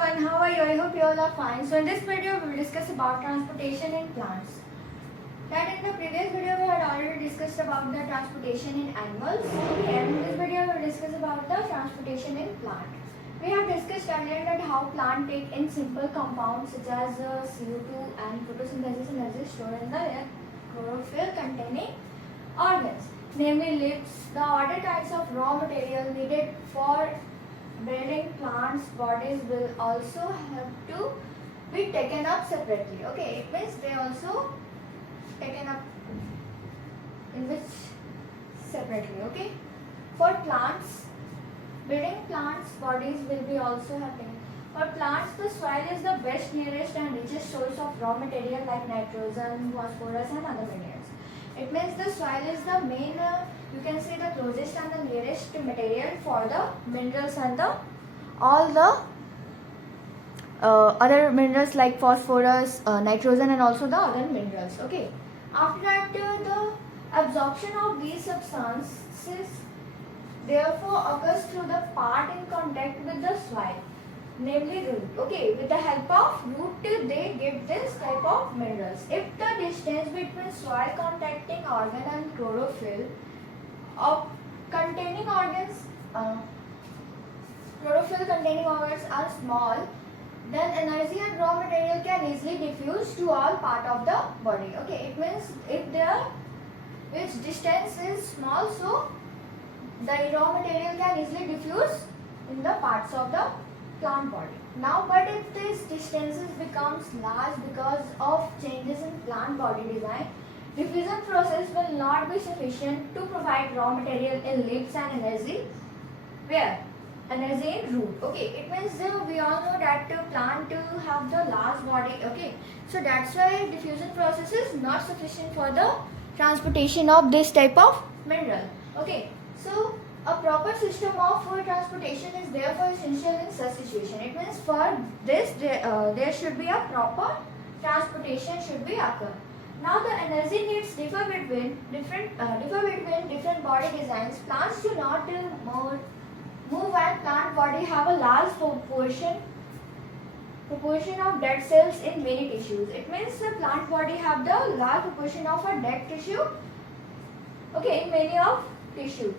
everyone, how are you? I hope you all are fine. So in this video we will discuss about transportation in plants. That in the previous video we had already discussed about the transportation in animals. Okay, and in this video we will discuss about the transportation in plant. We have discussed earlier that how plant take in simple compounds such as CO2 and photosynthesis energy stored in the chlorophyll containing organs, namely leaves. The other types of raw material needed for building plants bodies will also have to be taken up separately. Okay, it means they also taken up in which separately. Okay, for plants, building plants bodies will be also happening. For plants, the soil is the best, nearest and richest source of raw material like nitrogen, phosphorus and other minerals. It means the soil is the main, you can say the closest and the nearest material for the minerals and the all the other minerals like phosphorus, nitrogen and also the other minerals. Okay. After that, the absorption of these substances therefore occurs through the part in contact with the soil, namely root. Okay, with the help of root they get this type of minerals. If the distance between soil contacting organ and chlorophyll of containing organs are small, then energy and raw material can easily diffuse to all part of the body. Okay, it means if its distance is small, so the raw material can easily diffuse in the parts of the plant body. Now, but if this distances becomes large because of changes in plant body design, diffusion process will not be sufficient to provide raw material in leaves and energy where? Energy in root. Okay, it means we all know that plant have the large body. Okay, so that's why diffusion process is not sufficient for the transportation of this type of mineral. Okay, so a proper system of transportation is therefore essential in such situation. It means for this there should be a proper transportation should be occur. Now the energy needs differ between different body designs. Plants do not move and plant body have a large proportion of dead cells in many tissues. It means the plant body have the large proportion of a dead tissue. Okay, in many of tissue,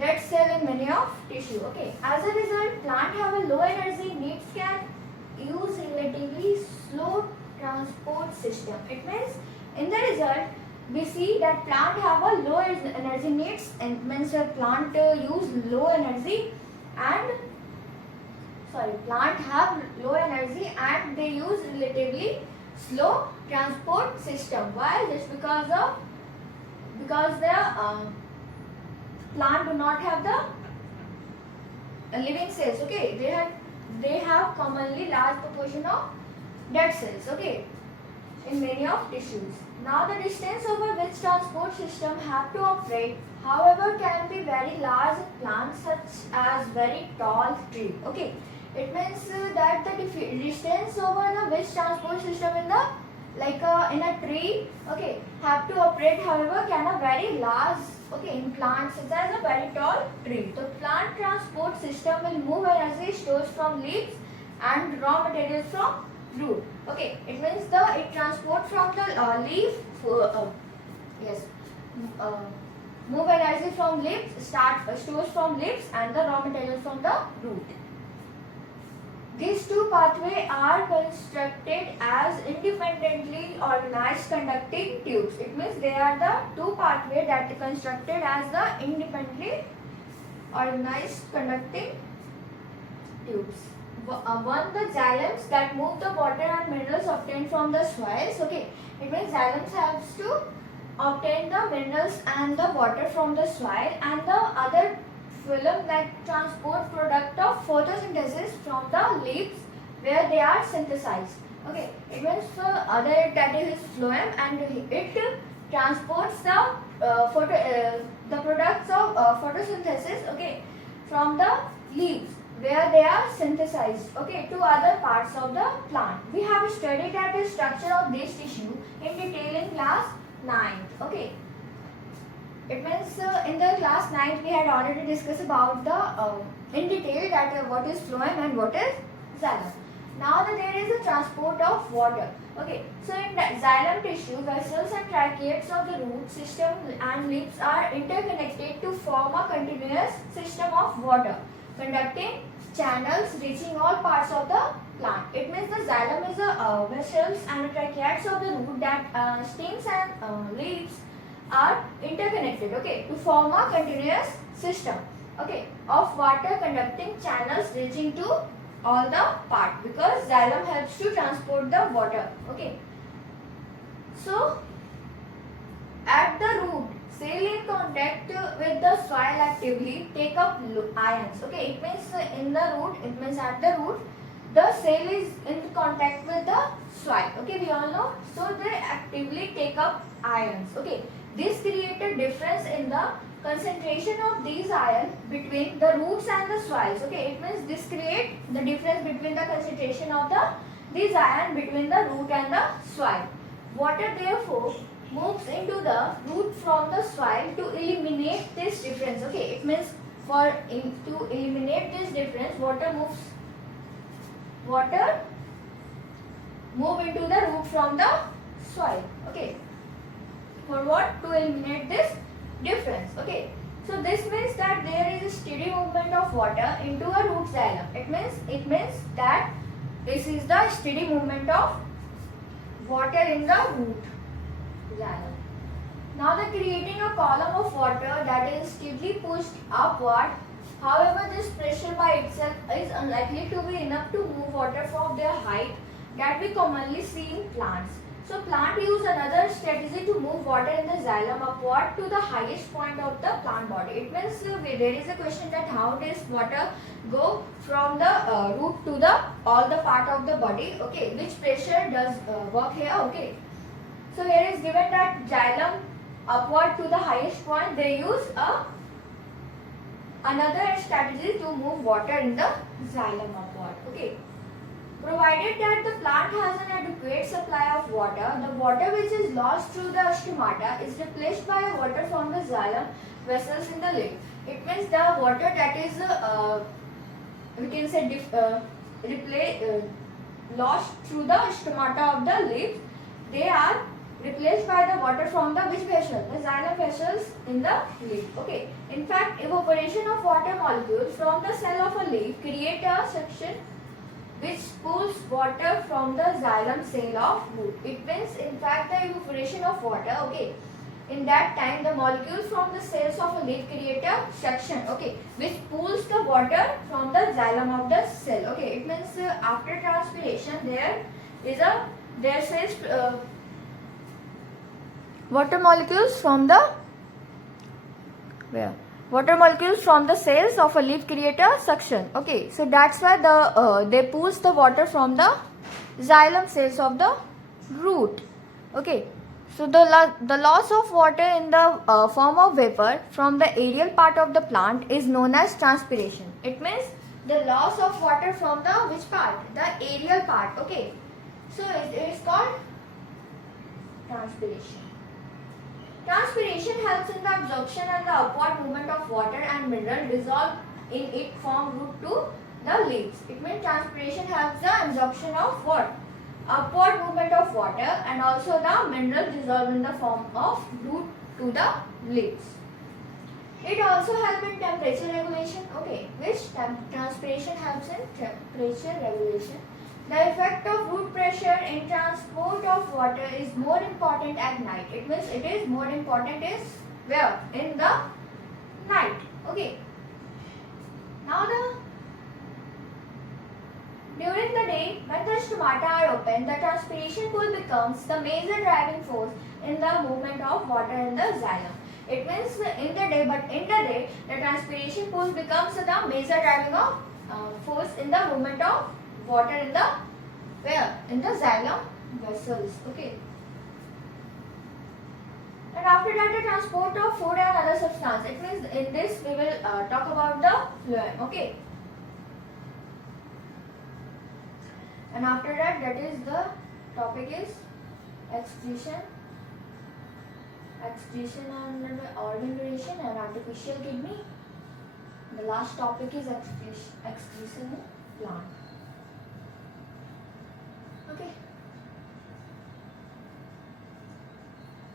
dead cell in many of tissue. Okay, as a result, plant have a low energy needs can use relatively slow transport system. It means in the result we see that plant have a low energy needs, and means a plant use low energy and plant have low energy and they use relatively slow transport system. Why? Just because the plant do not have the living cells. Okay, they have commonly large proportion of dead cells. Okay, in many of tissues. Now the distance over which transport system have to operate, however, can be very large plants such as very tall tree. Okay, it means that the distance over the which transport system in the in a tree, okay, have to operate, however, can a very large, okay, in plants such as a very tall tree. The plant transport system will move energy stores from leaves and raw materials from root. Okay, it means it transport from the leaf, move energy from leaves, stores from leaves and the raw materials from the root. These two pathways are constructed as independently organized conducting tubes. It means they are the two pathways that are constructed as the independently organized conducting tubes. One, the xylem that move the water and minerals obtained from the soils. Okay, it means xylem helps to obtain the minerals and the water from the soil, and the other phloem that transport product of photosynthesis from the leaves where they are synthesized. Okay, it means for other that is phloem and it transports the products of photosynthesis, okay, from the leaves where they are synthesized, okay, to other parts of the plant. We have studied that the structure of this tissue in detail in class 9th. Okay, it means in the class 9th we had already discussed about the in detail that what is phloem and what is xylem. Now that there is a transport of water. Okay, so in the xylem tissue, vessels and tracheids of the root system and leaves are interconnected to form a continuous system of water, conducting channels reaching all parts of the plant. It means the xylem is a vessels and tracheids of the root that stems and leaves are interconnected, okay, to form a continuous system, okay, of water conducting channels reaching to all the part, because xylem helps to transport the water, okay. So at the root, cell in contact with the soil actively take up ions, okay. It means in the root, it means at the root the cell is in contact with the soil, okay, we all know. So they actively take up ions, okay. This creates a difference in the concentration of these ions between the roots and the soils, okay. It means this creates the difference between the concentration of these ions between the root and the soil. Water therefore moves into the root from the soil to eliminate this difference, okay. It means to eliminate this difference, water move into the root from the soil, okay. For what? To eliminate this difference, okay. So this means that there is a steady movement of water into a root xylem. It means that this is the steady movement of water in the root xylem. Now the creating a column of water that is steadily pushed upward. However, this pressure by itself is unlikely to be enough to move water from their height that we commonly see in plants. So plant use another strategy to move water in the xylem upward to the highest point of the plant body. It means there is a question that how does water go from the root to the all the part of the body, okay, which pressure does work here, okay. So here is given that xylem upward to the highest point, they use another strategy to move water in the xylem upward, okay. Provided that the plant has an adequate supply of water, the water which is lost through the stomata is replaced by water from the xylem vessels in the leaf. It means the water that is we can say lost through the stomata of the leaf, they are replaced by the water from the which vessel? The xylem vessels in the leaf, okay. In fact, evaporation of water molecules from the cell of a leaf create a section which pulls water from the xylem cell of root. It means in fact the evaporation of water, okay, in that time the molecules from the cells of a leaf create a section, okay, which pulls the water from the xylem of the cell, okay. It means after transpiration there says water molecules from the water molecules from the cells of a leaf create a suction, okay. So that's why they pulls the water from the xylem cells of the root, okay. So the loss of water in the form of vapor from the aerial part of the plant is known as transpiration. It means the loss of water from the which part? The aerial part, okay. So it is called transpiration. Transpiration helps in the absorption and the upward movement of water and mineral dissolved in it from root to the leaves. It means transpiration helps the absorption of what? Upward movement of water and also the mineral dissolved in the form of root to the leaves. It also helps in temperature regulation, okay, which transpiration helps in temperature regulation. The effect of root pressure in transport of water is more important at night. It means it is more important is where? In the night. Okay. Now during the day when the stomata are open, the transpiration pool becomes the major driving force in the movement of water in the xylem. It means in the day the transpiration pool becomes the major driving of force in the movement of water in the where? In the xylem vessels, okay. And after that the transport of food and other substance. It means in this we will talk about the phloem, okay. And after that is the topic is excretion and organ donation and artificial kidney. The last topic is excretion in plant. Okay.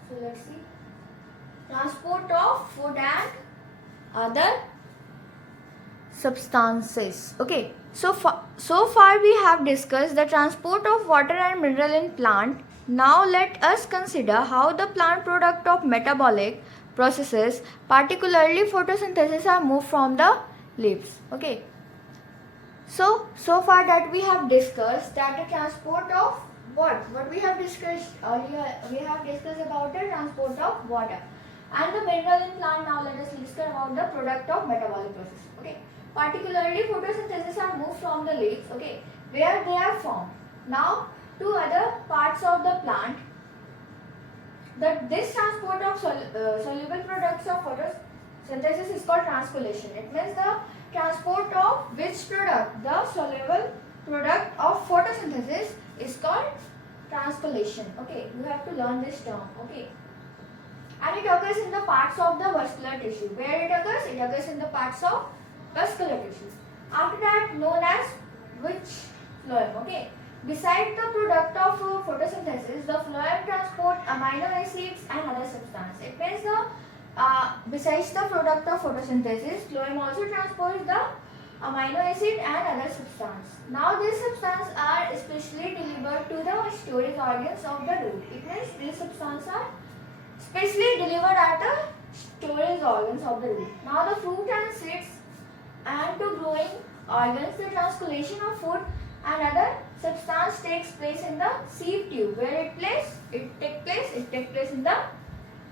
So let's see. Transport of food and other substances. Okay. So far we have discussed the transport of water and mineral in plant. Now let us consider how the plant product of metabolic processes, particularly photosynthesis, are moved from the leaves. Okay. So far that we have discussed that the transport of what we have discussed earlier, we have discussed about the transport of water and the mineral in plant. Now let us discuss about the product of metabolic process. Okay. Particularly photosynthesis are moved from the leaves, okay, where they are formed. Now to other parts of the plant. This transport of soluble products of photosynthesis is called transcolation. It means the transport of which product? The soluble product of photosynthesis is called transcolation. Okay, you have to learn this term. Okay, and it occurs in the parts of the vascular tissue. Where it occurs? It occurs in the parts of vascular tissue. After that, known as which phloem? Okay. Besides the product of photosynthesis, the phloem transport amino acids and other substances. It means the besides the product of photosynthesis, phloem also transports the amino acid and other substance. Now these substances are especially delivered to the storage organs of the root. It means these substances are specially delivered at the storage organs of the root. Now the fruit and seeds and to growing organs, the transcolation of food and other substance takes place in the sieve tube. Where it takes place in the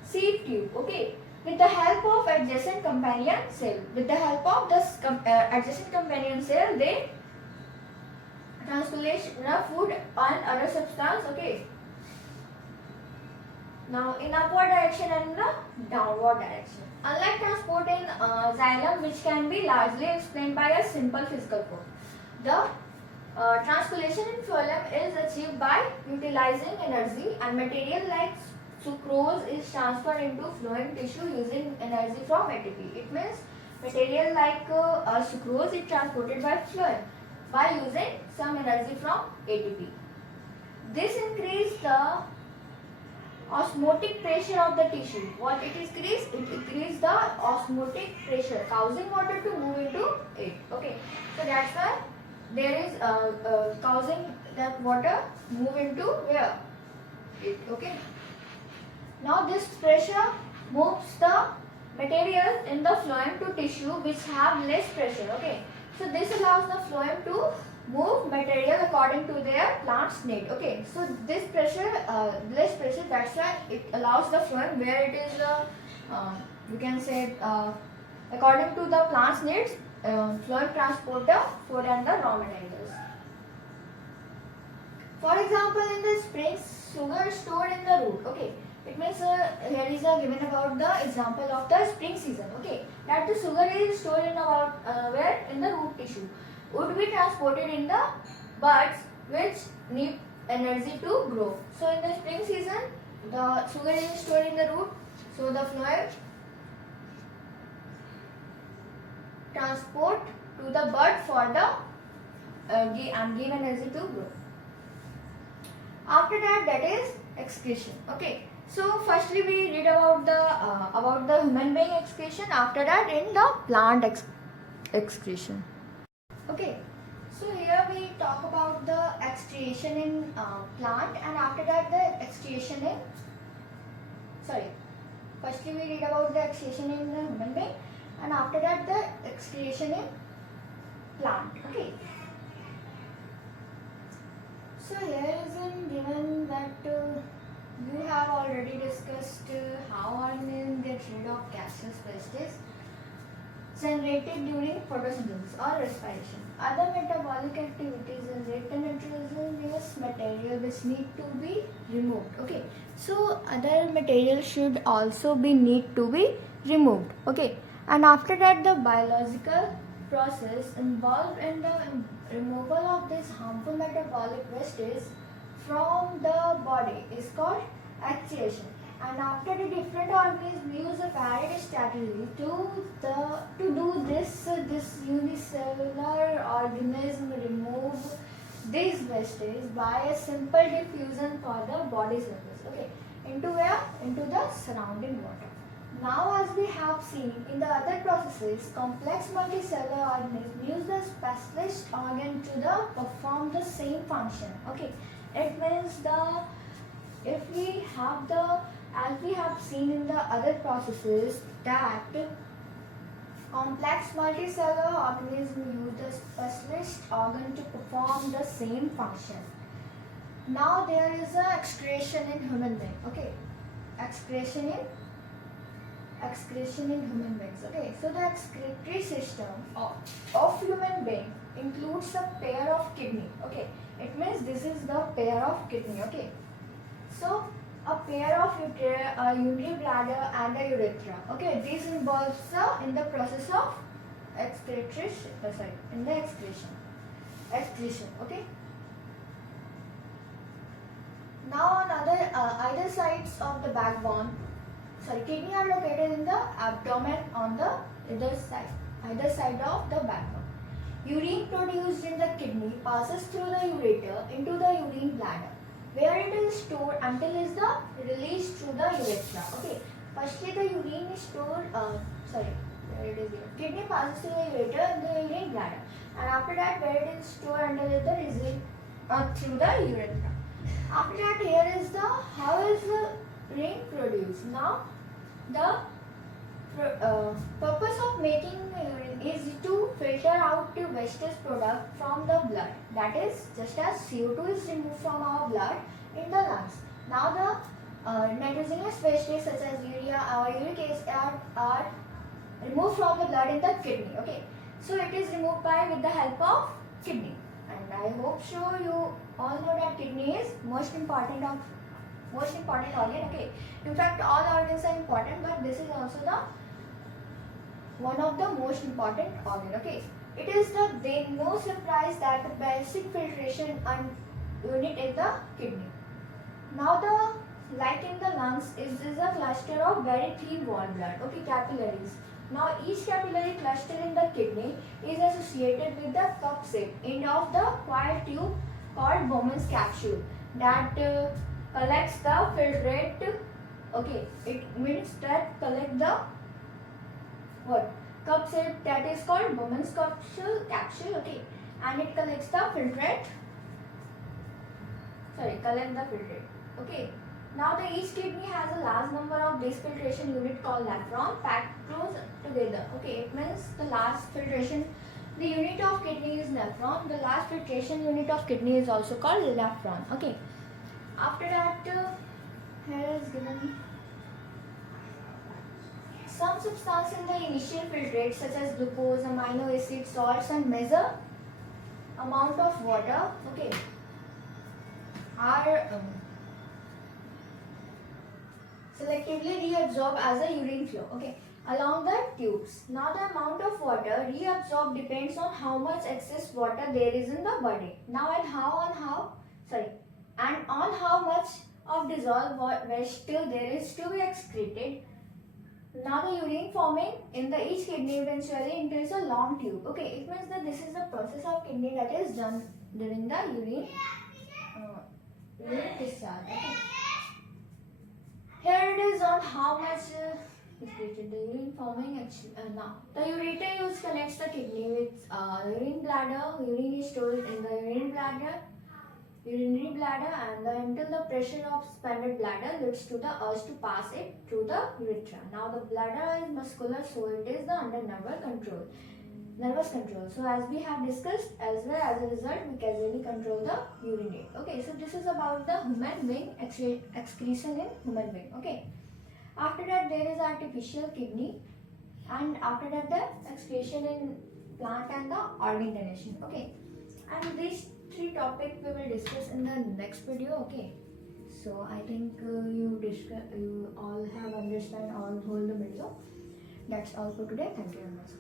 sieve tube. Okay, with the help of adjacent companion cell. With the help of this adjacent companion cell, they transcolate the food and other substance. Okay. Now in upward direction and in the downward direction. Unlike transport in xylem, which can be largely explained by a simple physical force, the transcolation in phloem is achieved by utilizing energy, and material like sucrose is transferred into phloem tissue using energy from ATP. It means material like sucrose is transported by phloem by using some energy from ATP. This increases the osmotic pressure of the tissue. What it increases? It increases the osmotic pressure, causing water to move into it. Okay, so that's why there is causing that water move into where? It. Okay. Now this pressure moves the material in the phloem to tissue which have less pressure. Okay, so this allows the phloem to move material according to their plant's need. Okay, so this pressure, less pressure, that's why it allows the phloem where it is, you can say, according to the plant's needs, phloem transport the food and the raw materials. For example, in the spring, sugar is stored in the root. Okay, it means here is given about the example of the spring season. Okay, that the sugar is stored in about where? In the root tissue. Would be transported in the buds which need energy to grow. So in the spring season, the sugar is stored in the root. So the phloem transport to the bud for the give energy to grow. After that, that is excretion. Okay. So firstly we read about the human being excretion. After that, in the plant excretion. Okay, so here we talk about the excretion in plant, and after that the excretion in, firstly we read about the excretion in the human being, and after that the excretion in plant. Okay, so here is given that you have already discussed how organisms get rid of gaseous wastes generated during photosynthesis or respiration. Other metabolic activities generate the nitrogenous material which need to be removed. Okay, so other material should also need to be removed. Okay, and after that the biological process involved in the removal of this harmful metabolic wastes from the body is called excretion. And after the different organisms use a varied strategy to do this unicellular organism remove these wastes by a simple diffusion for the body surface. Okay, into where? Into the surrounding water. Now, as we have seen in the other processes, complex multicellular organisms use the specialist organ to perform the same function. Okay, it means if we have as we have seen in the other processes, that complex multicellular organisms use the specialist organ to perform the same function. Now there is a excretion in human being. Okay, excretion in human beings. Okay, so the excretory system of human being includes a pair of kidney. Okay, it means this is the pair of kidney. Okay, so a pair of urinary bladder and a urethra. Okay, this involves in the process of in the excretion. Okay. Now on either sides of the backbone, kidney are located in the abdomen on the either side of the backbone. Urine produced in the kidney passes through the ureter into the urine bladder, where it is stored until it is released through the urethra. Okay, firstly the urine is stored, kidney passes through the ureter in the urine bladder, and after that where it is stored until it is released through the urethra. After that, here is how is the urine produced. Now, the purpose of making urine is to filter out the wastage product from the blood. That is, just as CO2 is removed from our blood in the lungs. Now, the nitrogenous wastage such as urea or uric acid are removed from the blood in the kidney. Okay, so it is removed with the help of kidney. And I hope so you all know that kidney is most important organ. Okay, in fact all organs are important, but this is also one of the most important organ. Okay, it is no surprise that the basic filtration unit is the kidney. Now like in the lungs is a cluster of very thin wall blood. Okay, capillaries. Now each capillary cluster in the kidney is associated with the cup-shaped end of the coil tube called Bowman's capsule that collects the filtrate. Okay, it means that collect the cup-shaped, that is called Bowman's capsule. Okay, and it collects the filtrate. Okay. Now each kidney has a large number of these filtration unit called nephron packed close together. Okay, it means the unit of kidney is nephron. The large filtration unit of kidney is also called nephron. Okay. After that, here is given some substance in the initial filtrate such as glucose, amino acids, salts, and measure amount of water. Okay, are selectively reabsorbed as a urine flow. Okay, along the tubes. Now the amount of water reabsorbed depends on how much excess water there is in the body. Now and on how much of dissolved waste there is to be excreted. Now the urine forming in each kidney eventually enters a long tube. Okay, it means that this is the process of kidney that is done during the urine discharge. Okay. Here it is on how much the urine forming now. The ureter connects the kidney with urine bladder. Urine is stored in the urinary bladder, and until the pressure of expanded bladder leads to the urge to pass it through the urethra. Now the bladder is muscular, so it is under nervous control. So as we have discussed elsewhere, as a result we can really control the urinate. Okay, so this is about the human being excretion in human being. Okay, after that there is artificial kidney, and after that the excretion in plant and the organ donation. Okay, and these three topics we will discuss in the next video. Okay, so I think you all have understand all the video. That's all for today. Thank you very much.